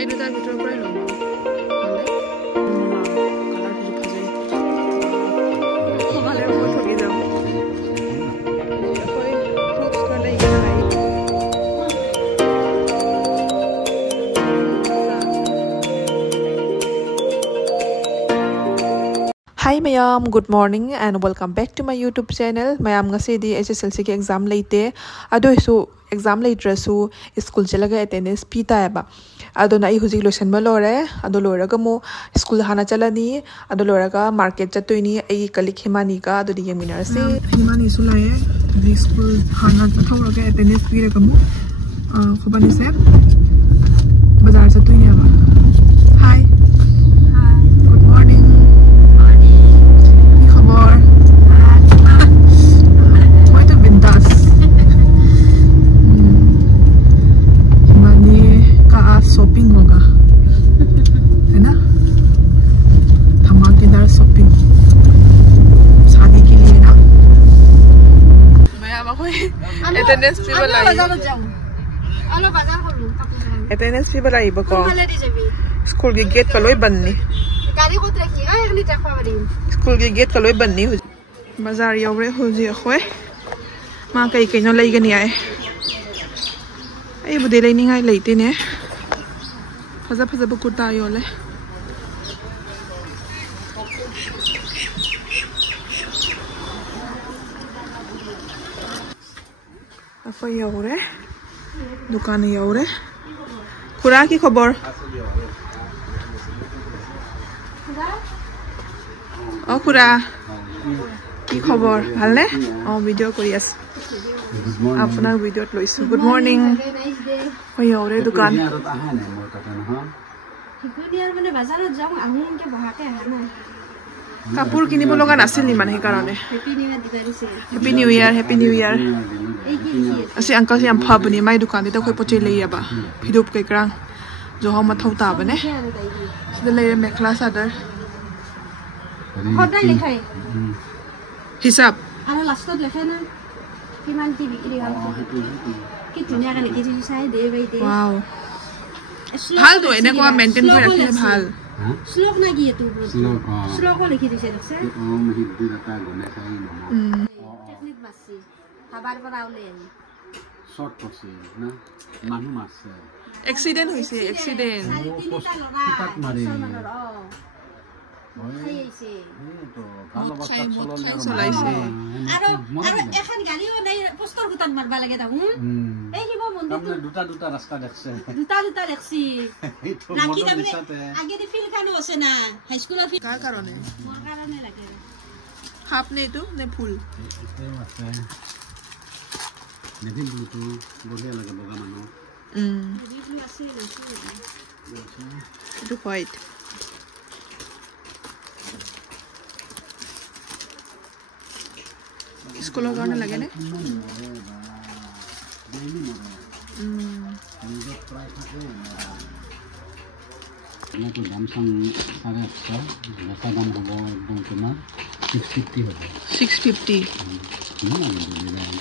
এই দুটাৰ ভিতৰৰ পৰাই ল'ম Hi mayam, good morning and welcome back to my YouTube channel. Mayam ngasi di SSLC ki exam leite ado isu exam leiter su school chalaga attendance pita aba ado na I huji lotion ma lore ado loraga mo school hana chalani ado loraga market chatoini ai kalik himani ka ado di yeminar se himani su laye di school hana chathoraga attendance pira kamu khobani se bazar chatoini aba hi good morning shopping होगा है ना धमाकेदार shopping शादी के लिए ना मैं अब कोई अटेंडेंस फी वाला अटेंडेंस फी वाला ही बको स्कूल के गेट का लोई बननी गाड़ी को रखिएगा एक लीटर पावरी स्कूल के गेट का लोई बननी बाजार यौरे हो जी खोए मां कई कइनो लइगनी आए ai bude lening ai leite ne faza bukuta yole apa yaure dukan yaure khura ki khobor o khura ki khobor bhal ne video kori as apna video loisu good morning hoy yaure dukan কাপোৰ কিনিব লগা নাছিল নি মানে কাৰণে happy new ইয়াৰ asi uncle yam phabani mai dukan de khoi poche leiaba phidup kai krang jo ha mathau ta bane sida leire mekhla sadar hodai likhai hisab ara last lekhe na kiman ti bikri hal ki dunia ka likhi sai de bai de wow ভাল তো এনে কোৱা maintain কৰি ৰাখিলে ভাল শ্লোক না কি এটো শ্লোক লিখি দিছে দেখছে ও মহি দুটা গনে খাই টেকনিক বাসি খাবার পৰা ওলে শর্ট পছে না মানুহ মারছে এক্সিডেন্ট হইছে এক্সিডেন্ট তাক মারি খাইছে তো ভালো বাচ্চা চলাইছে আৰু এখন গাড়ীও নাই পোস্টার গুটান মারবা লাগে তাহু এই হিব মন্দির আপনি দুটা রাস্তা দেখছে দুটা দেখছি নাকি তামনে আগে দি ফিল কানো আছে না হাই স্কুল ফিল কার কারণে মোর কারণে লাগে হাফ নে তো নে ফুল এটাও আছে নেদি বুটু বলে লাগে বগা মানু নেদি ফুল আছে এটা হোয়াইট স্কুলৰ কাৰণে লাগে নে তো দাম সাং 850 নটা দাম হ'ব একদম তোমাৰ 650 হ'ব 650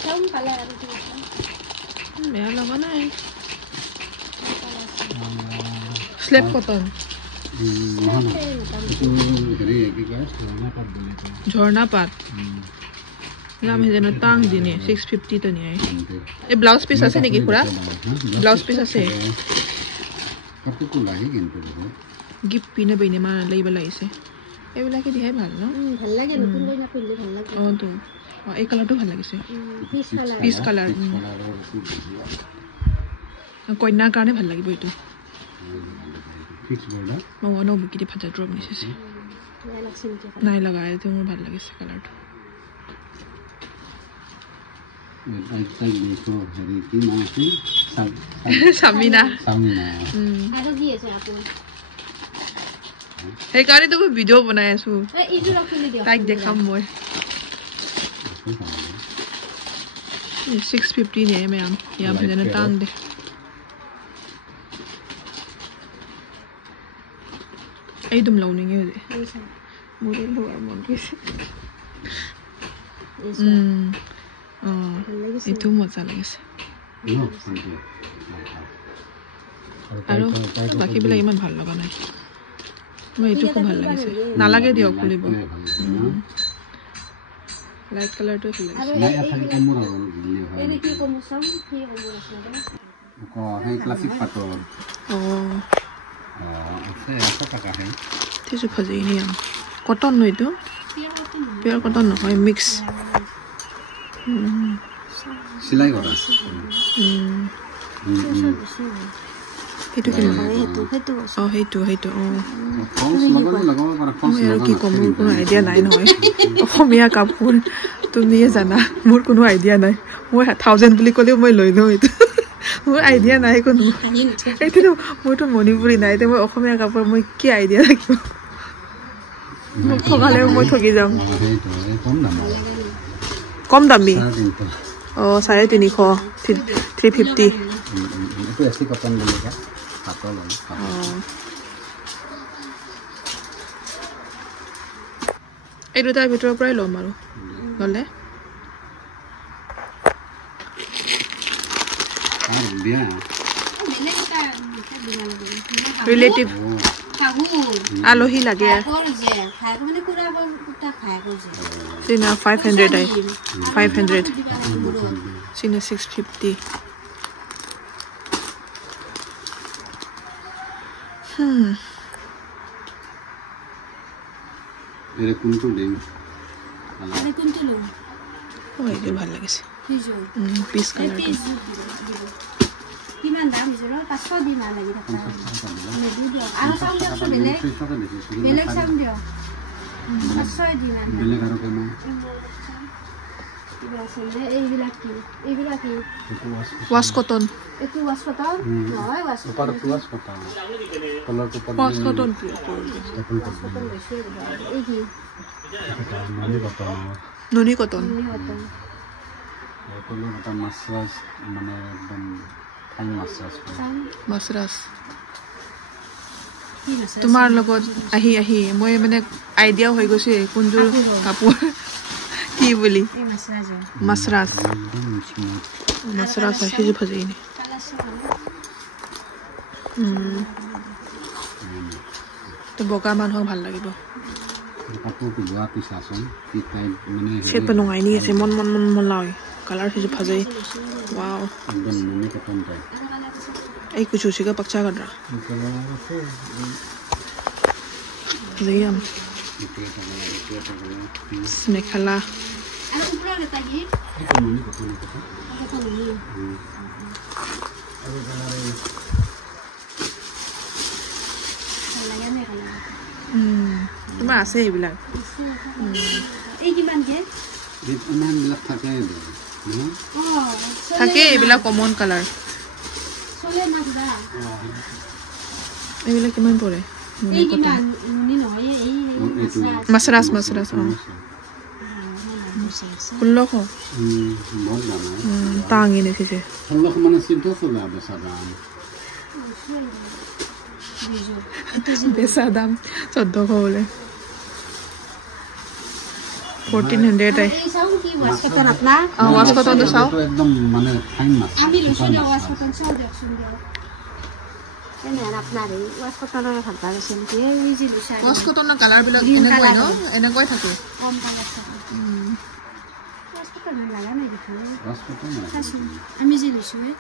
কোন কালাৰ আৰু মেয়া লগা নাই স্লেপ কটন ঝৰ্ণা পাত নাম হে জানো টাং দিনে 650 তো নিয়ে এই ব্লাউজ পিস আছে নেকি খুৰা ব্লাউজ পিস আছে কাপোৰ লাগে কিন্তু গিফট পিনে বইনে মা লাইবা লাগিছে এইবিলাকে দিহে ভাল ন ভাল লাগে নতুন লৈ না পিলে ভাল লাগে তো এই কালাৰটো ভাল লাগিছে পিস কালাৰ কইনাৰ কাৰণে ভাল লাগিব এইটো ফিক্স বৰ্ডাৰ মনো বুকিতে ফাটা ড্ৰপ নিছে নাই লগায় তো মোৰ ভাল লাগিছে কালাৰটো Samina. Ada dia saya pun. Hey kali tu video बनाया सु. इधर रख ले दिया. Tag देखा मोर. 650 है मैं यहाँ पे जाना टांग दे. Ay dum law नहीं है उधर. मुझे लोग मन कैसे. itu mozza লাগিছে আৰু বাকীবিলাক ইমান ভাল লগা নাই মই এইটো খুব ভাল লাগিছে নালাগে দিয়ক খুলিব লাইট কালাৰটো ভাল লাগিছে নাই আথালি কমৰ আৰু দিলে হয় এই কি কমছম কি কমৰ আছে ক হেই ক্লাসিক পাটৰ আছে 100 টাকা হে তিসু ভাজি নিয়া কটন নইতো পিওর কটন নহয় মিক্স সিলাই করা হেতু কি হেতু ফলস লগাব পাৰা ফলস লগাব কি কম কোনো আইডিয়া নাই নহয় অসমীয়া কাপোৰ তুমিয়ে জানা মোৰ কোনো আইডিয়া নাই মই 1000 বুলি ক'লেও মই লৈ লওঁ এইটো মোৰ আইডিয়া নাই কোনো এইটো মোৰতো মণিপুৰী নাই তে মই অসমীয়া কাপোৰ মই কি আইডিয়া ৰাখিব মোক খগালে মই ঠগি যাম কম দামী 350 350 itu esi cotton dulu kan pato lagi এই দুটাৰ ভিতৰৰ পৰাই ল'ম আৰু গলে বিয়া ৰিলেটিভ আলহী লাগে সিনা 500 500 সিনা 650 এর কোনটো দেই আরে কোনটো লো ওই যে ভালো লাগিছে পিস কালারটো কিমান দাম জনো 500 দিন লাগি থাকে আমি দিও আর সাউন্ড দেখছো বেলেগ সাউন্ড দিও 500 দিন বেলেগ আর কেন কিবা আছে এইবিলাক কি ওয়াশ কটন এটো ওয়াশ কটন নহয় wash cotton wash cotton colour তো ওয়াশ কটন এই কি ননি কটন কলর এটা মাসরাজ মানে একদম ফাইন মাসরাজ তোমাৰ লগত আহি মই মানে আইডিয়া হৈ গৈছে কোনযোৰ কাপোৰ কি বুলি মাসৰাজ হিজু ভাজি নি তো বগা মানুহক ভাল লাগিব কাপোৰটো লোৱা পিছাচোন কি টাইপ মানে শেপ নঙাই নি আছে মন লাগ কালাৰ হিজু ভাজি ওয়াও একদম ননি কটন টাইপ এই কুচু সিকা পকচা कर रहा लियम मेखला তোমাৰ আছে এইবিলাক এই কিমান কে ইমান বিলাক থাকে থাকে এইবিলাক কমন কালাৰ এইবিলাক কিমান পৰে মাছৰাছ 1600 টাঙি নেছে 1600 মানে সিদ্ধ চলা বেচা দাম 1400 বলে 1400 এই সাউ কি ওয়াশ কটন আপনা ওয়াশ কটন তো সাউ একদম মানে ফাইন মাছ আমি লুসুনে ওয়াশ কটন সাউ দেখছুন দিও এনে আপনার এই ওয়াশ কটনৰ ভাল পাইছেন কি এই যে লুসাই ওয়াশ কটনৰ কালাৰ বিলাক এনেকৈ ন এনেকৈ থাকে কম কালাৰ থাকে ওয়াশ কটন লাগা নাই দেখো ওয়াশ কটন আমি যে লুসুই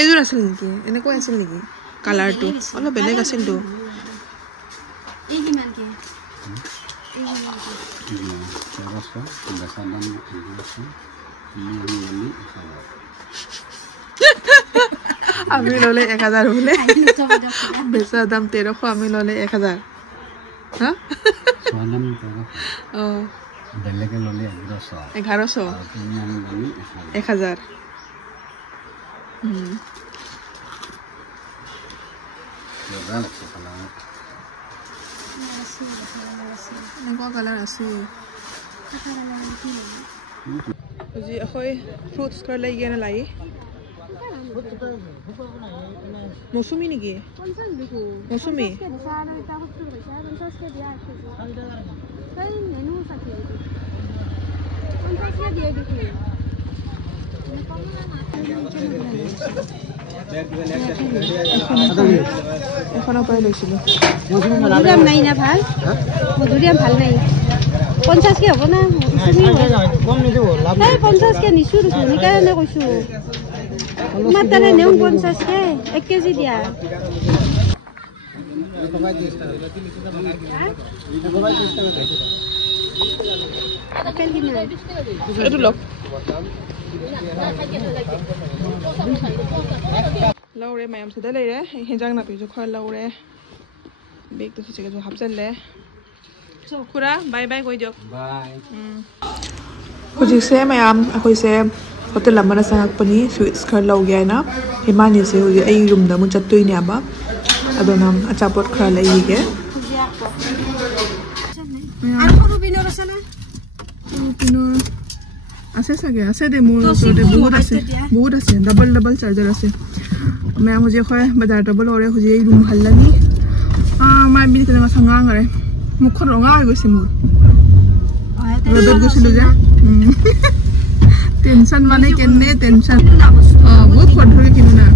এযোৰ আছিল নেকি এনেকৈ আছিল নেকি কালাৰটো অলপ বেলেগ আছিল তো এই কিমান কি আমি ললে 1000 বলে বেচা দাম 1300 আমি ললে 1000 হা সোনাম তো বেলেগে ললে 1100 তুমি আমি ললে 1000 এনেকুৱা কালাৰ আছে যি হয় ফ্ৰুটছ কাৰ লাগি না লাই মৌসুমী নেকি মৌসুমী এখনৰ পৰাই লৈছিলোঁ মধুৰিআম নাই না ভাল মধুৰিআম ভাল নাই 50 কে হ'ব না কম নিদিব লাভ নাই 50 কে নিছো সেইকাৰণে কৈছোঁ তোমাৰ তাৰে নেও 50 কে 1 কেজি দিয়া এইটো লওক লওৰে mayam sida leire hinjang na pijo khoi lawre bag to sike jo hapjalle so khura bye bye koi jok bye hojik se mayam akoi se hotel amana sangak pani sweets khar lawge aina himani se hoji ai room da mun chattoi ni aba adonam achapot khar laige আর কোন বিনর আছে না pinor আছে সাগে আছে দে মোর ওচৰতে বহুত আছে double charger আছে मैं मुझे खोए बाजार डबल और हुजे रूम हल्लानी मैं भी तेरे संगा करे मुख रंगा हो गइसे मु रदत गसिलो जा टेंशन माने केने टेंशन बहुत खडरे किनु ना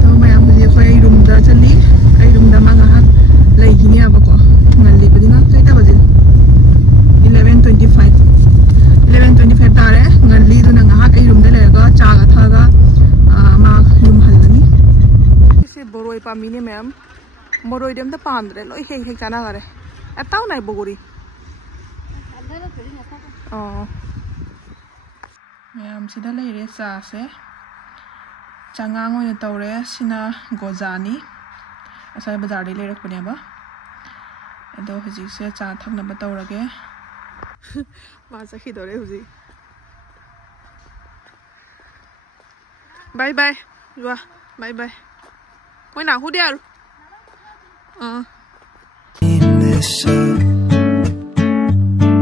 तो मैं मुझे खोए रूम दा चली आई रूम दा मांगा हात लाइगिनी आबको ngali bedina kaita baje 11:25 tare ngali du nanga haat ai room da lega cha ga thaga ma room halani se boroi pa mini ma'am boroi dem da pandre loi he kana gare ataw nai bogori ma'am sida leire cha se changang oi tawre sina gojani asai bazar de lerak pane ba ado huji se cha thakna ba tawrage ma sa khidore huji bye bye Joa bye bye moi na hu dia